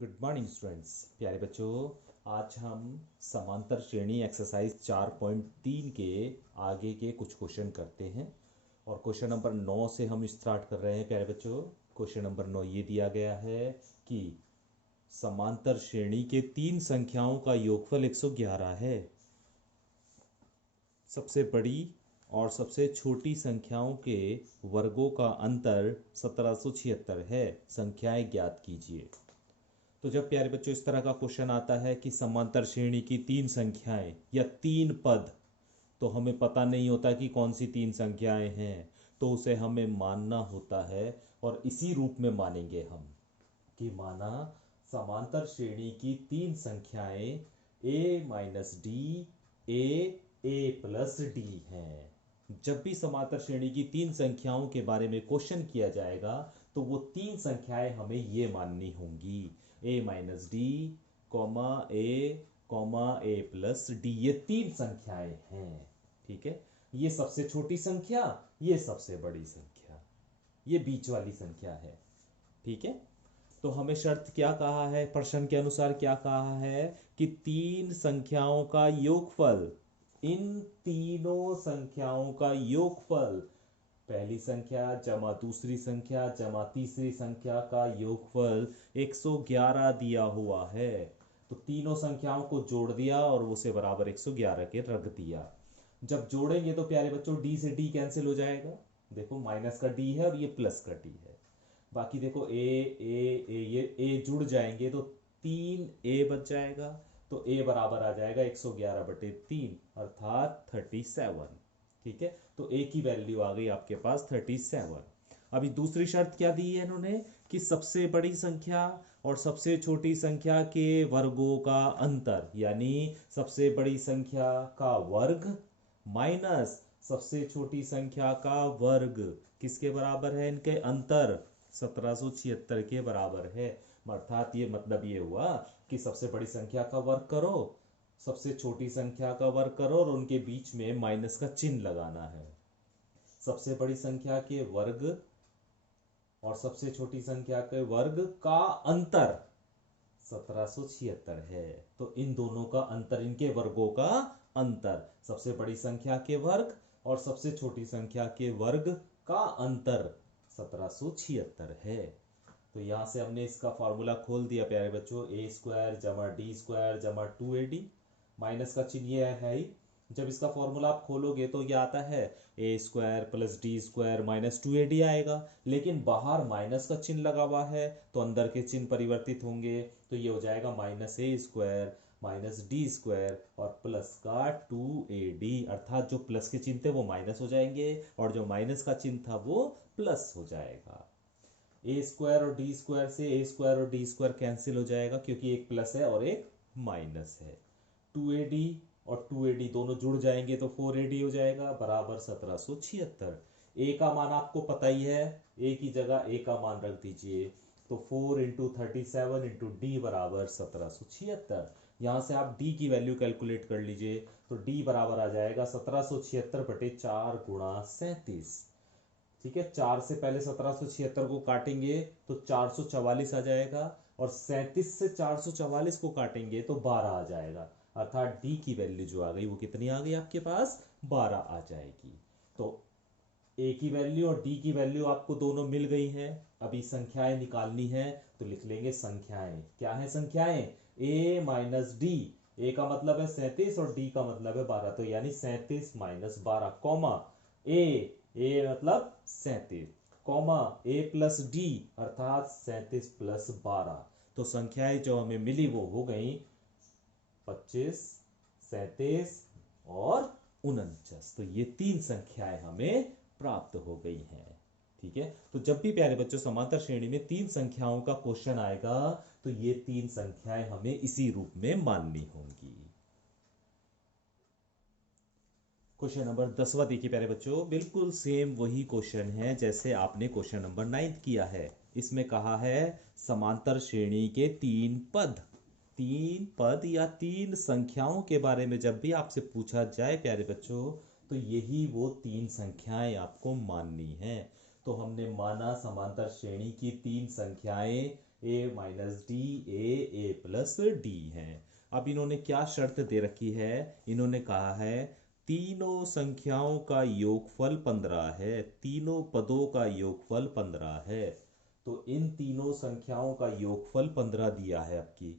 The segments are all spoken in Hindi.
Good morning students. प्यारे बच्चों, आज हम समांतर श्रेणी एक्सरसाइज 4.3 के आगे के कुछ क्वेश्चन करते हैं। और क्वेश्चन नंबर 9 से हम स्टार्ट कर रहे हैं। प्यारे बच्चों, क्वेश्चन नंबर 9 ये दिया गया है कि समांतर श्रेणी के तीन संख्याओं का योगफल 111 है। सबसे बड़ी और सबसे छोटी संख्याओं के वर्गों का अंतर 1776 है। संख्याएं ज्ञात कीजिए। तो जब प्यारे बच्चों इस तरह का क्वेश्चन आता है कि समांतर श्रेणी की तीन संख्याएं या तीन पद, तो हमें पता नहीं होता कि कौन सी तीन संख्याएं हैं, तो उसे हमें मानना होता है। और इसी रूप में मानेंगे हम कि माना समांतर श्रेणी की तीन संख्याएं a minus d, a plus D हैं। जब भी समांतर श्रेणी की तीन संख्याओं के बारे में क्वेश्चन किया जाएगा तो वो तीन संख्याएं हमें ये माननी होंगी, a minus d, a plus D. ये तीन संख्याएं हैं। ठीक है, ये सबसे छोटी संख्या, ये सबसे बड़ी संख्या, ये बीच वाली संख्या है। ठीक है, तो हमें शर्त क्या कहा है, प्रश्न के अनुसार क्या कहा है कि तीन संख्याओं का योगफल, इन तीनों संख्याओं का योगफल, पहली संख्या जमा दूसरी संख्या जमा तीसरी संख्या का योगफल 111 दिया हुआ है। तो तीनों संख्याओं को जोड़ दिया और उसे बराबर 111 के रख दिया। जब जोड़ेंगे तो प्यारे बच्चों डी से डी कैंसिल हो जाएगा। देखो माइनस का डी है और ये प्लस का डी है। बाकी देखो ए ये ए जुड़ जाएंगे तो 3a बच जाएगा। तो a बराबर आ जाएगा 111/3 अर्थात 37। ठीक है, तो a की वैल्यू आ गई आपके पास 37। अभी दूसरी शर्त क्या दी है इन्होंने कि सबसे बड़ी संख्या और सबसे छोटी संख्या के वर्गों का अंतर, यानी सबसे बड़ी संख्या का वर्ग माइनस सबसे छोटी संख्या का वर्ग किसके बराबर है, इनके अंतर 1776 के बराबर है। अर्थात ये मतलब ये हुआ कि सबसे बड़ी संख्या का वर्ग करो, सबसे छोटी संख्या का वर्ग करो और उनके बीच में माइनस का चिन्ह लगाना है। सबसे बड़ी संख्या के वर्ग और सबसे छोटी संख्या के वर्ग का अंतर 1776 है। तो इन दोनों का अंतर, इनके वर्गों का अंतर, सबसे बड़ी संख्या के वर्ग और सबसे छोटी संख्या के वर्ग का अंतर 1776 है। तो यहां से हमने इसका फॉर्मूला खोल दिया प्यारे बच्चों, ए स्क्वायर जमा डी स्क्वायर जमा 2ad, माइनस का चिन्ह ये है ही। जब इसका फॉर्मूला आप खोलोगे तो ये आता है a square plus d square minus 2ad आएगा, लेकिन बाहर माइनस का चिन्ह लगा हुआ है तो अंदर के चिन्ह परिवर्तित होंगे। तो ये हो जाएगा माइनस ए स्क्वायर माइनस डी स्क्वायर और प्लस का 2ad, अर्थात जो प्लस के चिन्ह थे वो माइनस हो जाएंगे और जो माइनस का चिन्ह था वो प्लस हो जाएगा। ए स्क्वायर और डी स्क्वायर से ए स्क्वायर और डी स्क्वायर कैंसिल हो जाएगा क्योंकि एक प्लस है और एक माइनस है। 2ad और 2ad दोनों जुड़ जाएंगे तो 4ad हो जाएगा बराबर 1776। ए का मान आपको पता ही है, ए की जगह ए का मान रख दीजिए। तो 4 इंटू 37 इंटू डी बराबर 1776। यहां से आप डी की वैल्यू कैलकुलेट कर लीजिए। तो डी बराबर आ जाएगा 1776/4 गुणा 37। ठीक है, 4 से पहले 1776 को काटेंगे तो 444 आ जाएगा और 37 से 444 को काटेंगे तो 12 आ जाएगा। अर्थात डी की वैल्यू जो आ गई वो कितनी आ गई आपके पास, 12 आ जाएगी। तो ए की वैल्यू और डी की वैल्यू आपको दोनों मिल गई हैं। अभी संख्याएं निकालनी है तो लिख लेंगे संख्याएं। क्या है संख्याएं, ए माइनस डी, ए का मतलब है 37 और डी का मतलब है 12, तो यानी 37 माइनस 12 कॉमा ए मतलब 37 कॉमा ए प्लस डी अर्थात 37 प्लस 12। तो संख्याएं जो हमें मिली वो हो गई 25, 37 और 49। तो ये तीन संख्याएं हमें प्राप्त हो गई हैं। ठीक है, तो जब भी प्यारे बच्चों समांतर श्रेणी में तीन संख्याओं का क्वेश्चन आएगा तो ये तीन संख्याएं हमें इसी रूप में माननी होंगी। क्वेश्चन नंबर 10वां देखिए प्यारे बच्चों, बिल्कुल सेम वही क्वेश्चन है जैसे आपने क्वेश्चन नंबर 9 किया है। इसमें कहा है समांतर श्रेणी के तीन पद या तीन संख्याओं के बारे में जब भी आपसे पूछा जाए प्यारे बच्चों तो यही वो तीन संख्याएं आपको माननी है। तो हमने माना समांतर श्रेणी की तीन संख्याएं a minus d a plus d है। अब इन्होंने क्या शर्त दे रखी है, इन्होंने कहा है तीनों संख्याओं का योगफल 15 है, तीनों पदों का योगफल 15 है। तो इन तीनों संख्याओं का योगफल 15 दिया है आपकी।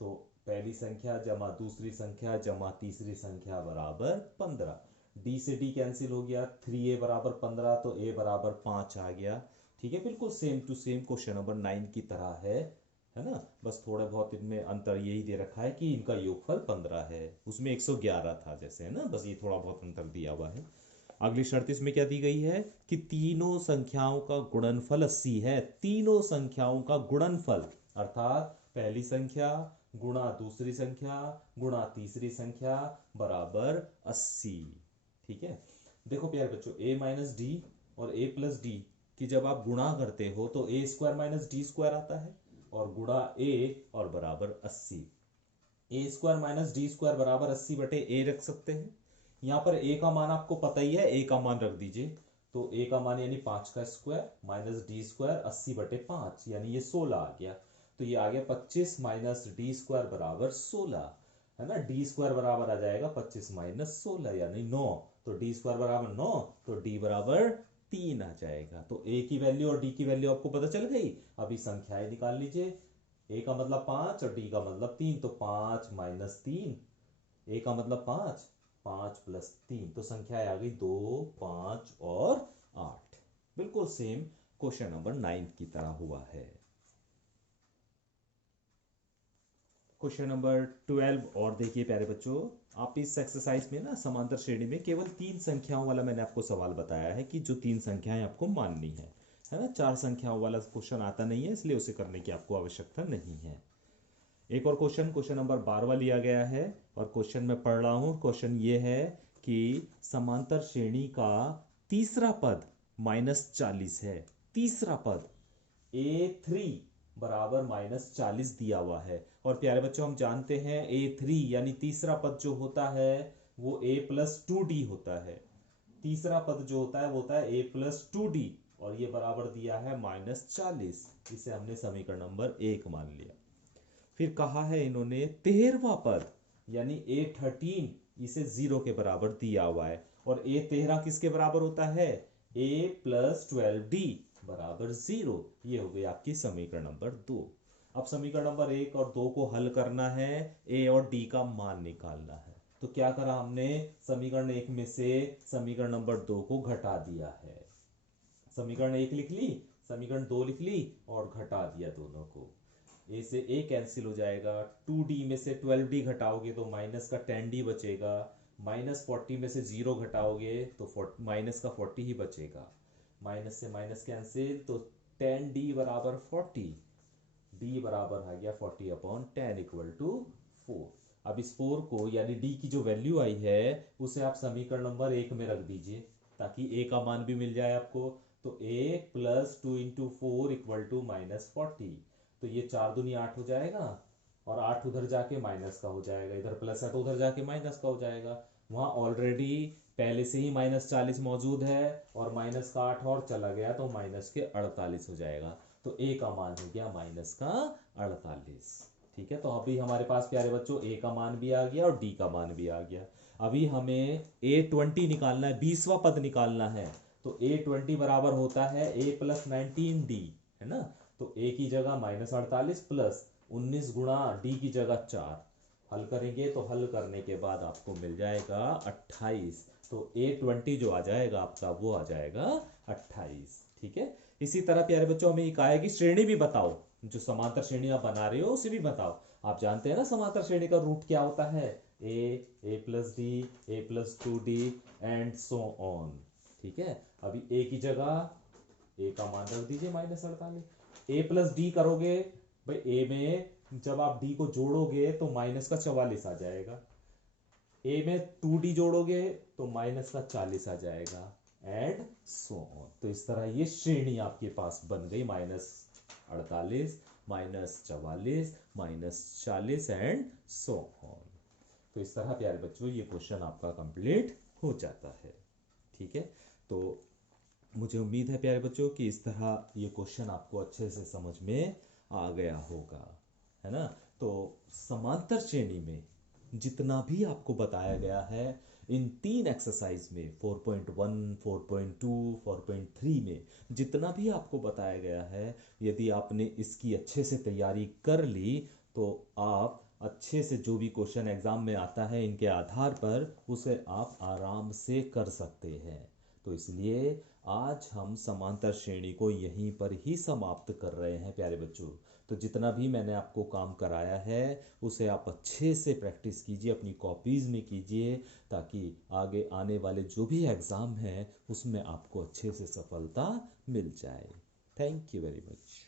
तो पहली संख्या जमा दूसरी संख्या जमा तीसरी संख्या बराबर 15। डी से डी कैंसिल हो गया, 3a बराबर 15, तो a बराबर 5 आ गया। ठीक है, बिल्कुल same to same question number 9 की तरह है ना। बस थोड़ा बहुत इनमें अंतर यही दे रखा है कि इनका योगफल 15 है, उसमें 111 था जैसे, है ना, बस ये थोड़ा बहुत अंतर दिया हुआ है। अगली शर्त इसमें क्या दी गई है कि तीनों संख्याओं का गुणनफल 80 है, तीनों संख्याओं का गुणनफल, अर्थात पहली संख्या गुणा दूसरी संख्या गुणा तीसरी संख्या बराबर 80। ठीक है, देखो प्यारे बच्चों, a माइनस डी और a प्लस डी की जब आप गुणा करते हो तो a square minus D square आता है, और गुणा a और बराबर 80। a square minus D square बराबर 80 बटे a रख सकते हैं। यहाँ पर a का मान आपको पता ही है, a का मान रख दीजिए। तो a का मान यानी 5 का स्क्वायर माइनस डी स्क्वायर 80 बटे 5 यानी ये 16 आ गया। तो ये आ गया 25 माइनस डी स्क्वायर बराबर 16, है ना। डी स्क्वायर बराबर आ जाएगा 25 माइनस 16 यानी 9। तो डी स्क्वायर बराबर 9, तो डी बराबर 3 आ जाएगा। तो a की वैल्यू और d की वैल्यू आपको पता चल गई। अभी संख्याएं निकाल लीजिए, a का मतलब 5 और d का मतलब 3, तो 5 माइनस 3, a का मतलब 5, 5 प्लस 3, तो संख्याएं आ गई 2, 5 और 8। बिल्कुल सेम क्वेश्चन नंबर 9 की तरह हुआ है। क्वेश्चन नंबर 12 और देखिए प्यारे बच्चों, आप इस एक्सरसाइज में ना समांतर श्रेणी में केवल 3 संख्याओं वाला मैंने आपको सवाल बताया है कि जो 3 संख्याएं आपको माननी है ना। 4 संख्याओं वाला क्वेश्चन आता नहीं है, इसलिए उसे करने की आपको आवश्यकता नहीं है। एक और क्वेश्चन नंबर 12 लिया गया है और क्वेश्चन मैं पढ़ रहा हूं। क्वेश्चन ये है कि समांतर श्रेणी का तीसरा पद -40 है, तीसरा पद a3 बराबर -40 दिया हुआ है। और प्यारे बच्चों, हम जानते हैं a3 यानी तीसरा पद जो होता है वो a प्लस 2d होता है। तीसरा पद जो होता है वो होता है a प्लस 2d, और ये बराबर दिया है -40। इसे हमने समीकरण नंबर 1 मान लिया। फिर कहा है इन्होंने 13वां पद यानी a13 इसे 0 के बराबर दिया हुआ है, और a13 किसके बराबर होता है, a प्लस 12d बराबर 0। ये हो गई आपकी समीकरण नंबर 2। अब समीकरण नंबर 1 और 2 को हल करना है, a और d का मान निकालना है। तो क्या करा हमने, समीकरण 1 में से समीकरण नंबर 2 को घटा दिया है। समीकरण 1 लिख ली, समीकरण 2 लिख ली और घटा दिया दोनों को। a से a कैंसिल हो जाएगा, 2d में से 12d घटाओगे तो माइनस का 10d बचेगा, -40 में से 0 घटाओगे तो माइनस का 40 ही बचेगा। माइनस से माइनस कैंसिल, तो 10d बराबर 40, d बराबर आ गया 40/10 इक्वल टू 4। अब इस 4 को यानी d की जो वैल्यू आई है उसे आप समीकरण नंबर 1 में रख दीजिए ताकि a का मान भी मिल जाए आपको। तो a plus 2 into 4 equal to -40। तो ये 4 दूनी 8 हो जाएगा, और 8 उधर जाके माइनस का हो जाएगा, इधर प्लस है तो उधर जाके माइनस का हो जाएगा। वहां ऑलरेडी पहले से ही -40 मौजूद है, और माइनस का 8 और चला गया तो माइनस के 48 हो जाएगा। तो a का मान हो गया माइनस का 48। ठीक है, तो अभी हमारे पास प्यारे बच्चों a का मान भी आ गया और d का मान भी आ गया। अभी हमें a20 निकालना है, 20वां पद निकालना है। तो a20 बराबर होता है a प्लस 19d, है ना। तो a की जगह -48 प्लस 19 गुणा d की जगह 4। हल करेंगे तो हल करने के बाद आपको मिल जाएगा 28। तो a20 जो आ जाएगा आपका वो आ जाएगा 28। ठीक है, इसी तरह प्यारे बच्चों हमें इकाई की श्रेणी भी बताओ, जो समांतर श्रेणी आप बना रहे हो उसे भी बताओ। आप जानते हैं ना समांतर श्रेणी का रूट क्या होता है, a plus D, a plus 2d and so on. ठीक है, अभी a की जगह a का मान रख दीजिए -48। a प्लस डी करोगे भाई, a में जब आप d को जोड़ोगे तो माइनस का 44 आ जाएगा, a में 2d जोड़ोगे तो माइनस का 40 आ जाएगा, एंड सो ऑन। तो इस तरह ये श्रेणी आपके पास बन गई, -48 -44 -40 एंड सो ऑन। तो इस तरह प्यारे बच्चों ये क्वेश्चन आपका कंप्लीट हो जाता है। ठीक है, तो मुझे उम्मीद है प्यारे बच्चों कि इस तरह ये क्वेश्चन आपको अच्छे से समझ में आ गया होगा, है ना। तो समांतर श्रेणी में जितना भी आपको बताया गया है इन 3 एक्सरसाइज में, 4.1, 4.2, 4.3 में जितना भी आपको बताया गया है, यदि आपने इसकी अच्छे से तैयारी कर ली तो आप अच्छे से जो भी क्वेश्चन एग्जाम में आता है इनके आधार पर उसे आप आराम से कर सकते हैं। तो इसलिए आज हम समांतर श्रेणी को यहीं पर ही समाप्त कर रहे हैं प्यारे बच्चों। तो जितना भी मैंने आपको काम कराया है उसे आप अच्छे से प्रैक्टिस कीजिए, अपनी कॉपीज़ में कीजिए, ताकि आगे आने वाले जो भी एग्ज़ाम हैं उसमें आपको अच्छे से सफलता मिल जाए। Thank you very much.